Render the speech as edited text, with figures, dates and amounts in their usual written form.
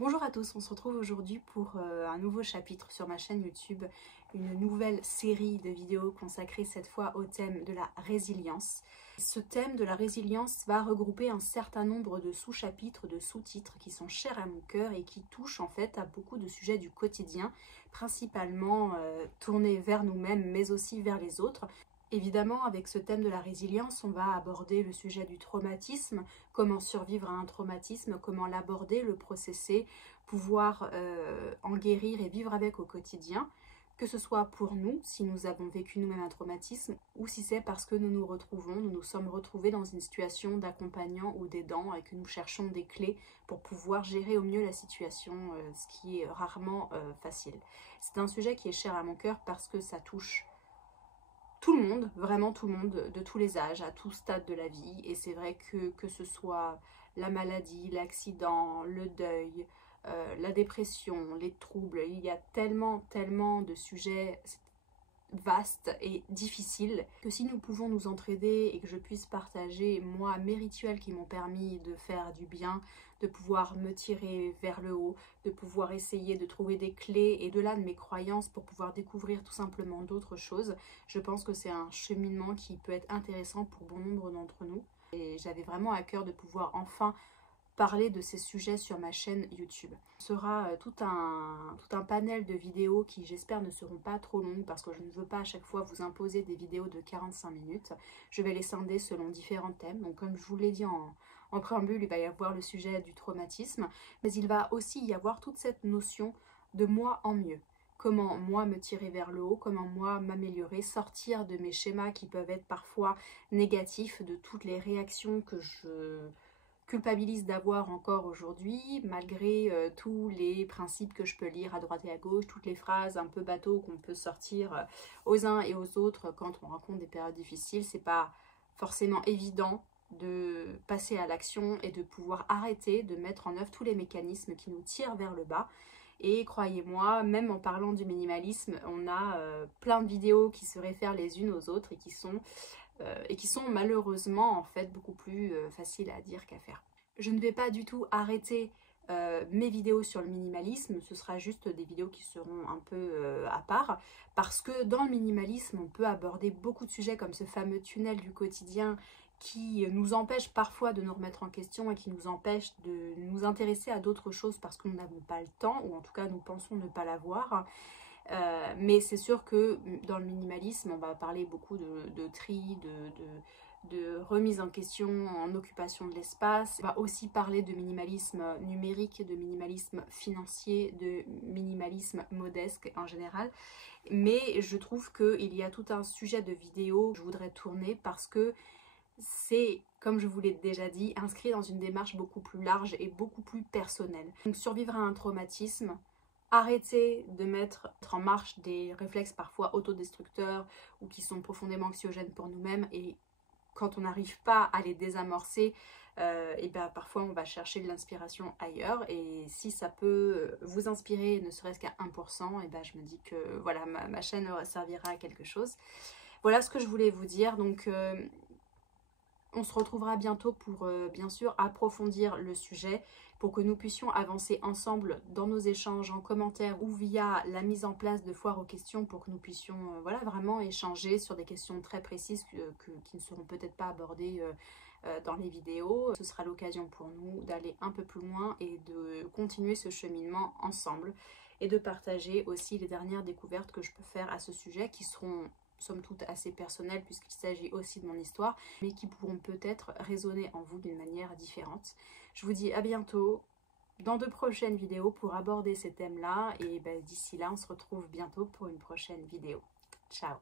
Bonjour à tous, on se retrouve aujourd'hui pour un nouveau chapitre sur ma chaîne YouTube, une nouvelle série de vidéos consacrée cette fois au thème de la résilience. Ce thème de la résilience va regrouper un certain nombre de sous-chapitres, de sous-titres qui sont chers à mon cœur et qui touchent en fait à beaucoup de sujets du quotidien, principalement tournés vers nous-mêmes mais aussi vers les autres. Évidemment, avec ce thème de la résilience, on va aborder le sujet du traumatisme, comment survivre à un traumatisme, comment l'aborder, le processer, pouvoir en guérir et vivre avec au quotidien, que ce soit pour nous, si nous avons vécu nous-mêmes un traumatisme, ou si c'est parce que nous nous sommes retrouvés dans une situation d'accompagnant ou d'aidant et que nous cherchons des clés pour pouvoir gérer au mieux la situation, ce qui est rarement facile. C'est un sujet qui est cher à mon cœur parce que ça touche tout le monde, vraiment tout le monde, de tous les âges, à tout stade de la vie. Et c'est vrai que ce soit la maladie, l'accident, le deuil, la dépression, les troubles, il y a tellement de sujets vastes et difficiles que si nous pouvons nous entraider et que je puisse partager moi mes rituels qui m'ont permis de faire du bien, de pouvoir me tirer vers le haut, de pouvoir essayer de trouver des clés et de là de mes croyances pour pouvoir découvrir tout simplement d'autres choses, je pense que c'est un cheminement qui peut être intéressant pour bon nombre d'entre nous. Et j'avais vraiment à cœur de pouvoir enfin parler de ces sujets sur ma chaîne YouTube. Ce sera tout un panel de vidéos qui j'espère ne seront pas trop longues parce que je ne veux pas à chaque fois vous imposer des vidéos de 45 minutes. Je vais les scinder selon différents thèmes. Donc comme je vous l'ai dit en préambule, il va y avoir le sujet du traumatisme, mais il va aussi y avoir toute cette notion de moi en mieux. Comment moi me tirer vers le haut, comment moi m'améliorer, sortir de mes schémas qui peuvent être parfois négatifs, de toutes les réactions que je culpabilise d'avoir encore aujourd'hui, malgré tous les principes que je peux lire à droite et à gauche, toutes les phrases un peu bateau qu'on peut sortir aux uns et aux autres quand on rencontre des périodes difficiles. C'est pas forcément évident de passer à l'action et de pouvoir arrêter de mettre en œuvre tous les mécanismes qui nous tirent vers le bas. Et croyez-moi, même en parlant du minimalisme, on a plein de vidéos qui se réfèrent les unes aux autres et qui sont malheureusement en fait beaucoup plus faciles à dire qu'à faire. Je ne vais pas du tout arrêter mes vidéos sur le minimalisme, ce sera juste des vidéos qui seront un peu à part, parce que dans le minimalisme, on peut aborder beaucoup de sujets comme ce fameux tunnel du quotidien qui nous empêche parfois de nous remettre en question et qui nous empêche de nous intéresser à d'autres choses parce que nous n'avons pas le temps, ou en tout cas nous pensons ne pas l'avoir. Mais c'est sûr que dans le minimalisme, on va parler beaucoup de tri, de remise en question, en occupation de l'espace. On va aussi parler de minimalisme numérique, de minimalisme financier, de minimalisme modeste en général. Mais je trouve qu'il y a tout un sujet de vidéo que je voudrais tourner parce que c'est, comme je vous l'ai déjà dit, inscrit dans une démarche beaucoup plus large et beaucoup plus personnelle. Donc survivre à un traumatisme, arrêter de mettre en marche des réflexes parfois autodestructeurs ou qui sont profondément anxiogènes pour nous-mêmes, et quand on n'arrive pas à les désamorcer, et ben parfois on va chercher de l'inspiration ailleurs, et si ça peut vous inspirer ne serait-ce qu'à 1%, et ben je me dis que voilà, ma chaîne servira à quelque chose. Voilà ce que je voulais vous dire. Donc on se retrouvera bientôt pour bien sûr approfondir le sujet, pour que nous puissions avancer ensemble dans nos échanges en commentaire ou via la mise en place de foires aux questions, pour que nous puissions voilà, vraiment échanger sur des questions très précises qui ne seront peut-être pas abordées dans les vidéos. Ce sera l'occasion pour nous d'aller un peu plus loin et de continuer ce cheminement ensemble, et de partager aussi les dernières découvertes que je peux faire à ce sujet, qui seront somme toute assez personnelles puisqu'il s'agit aussi de mon histoire, mais qui pourront peut-être résonner en vous d'une manière différente. Je vous dis à bientôt dans de prochaines vidéos pour aborder ces thèmes-là, et d'ici là, on se retrouve bientôt pour une prochaine vidéo. Ciao!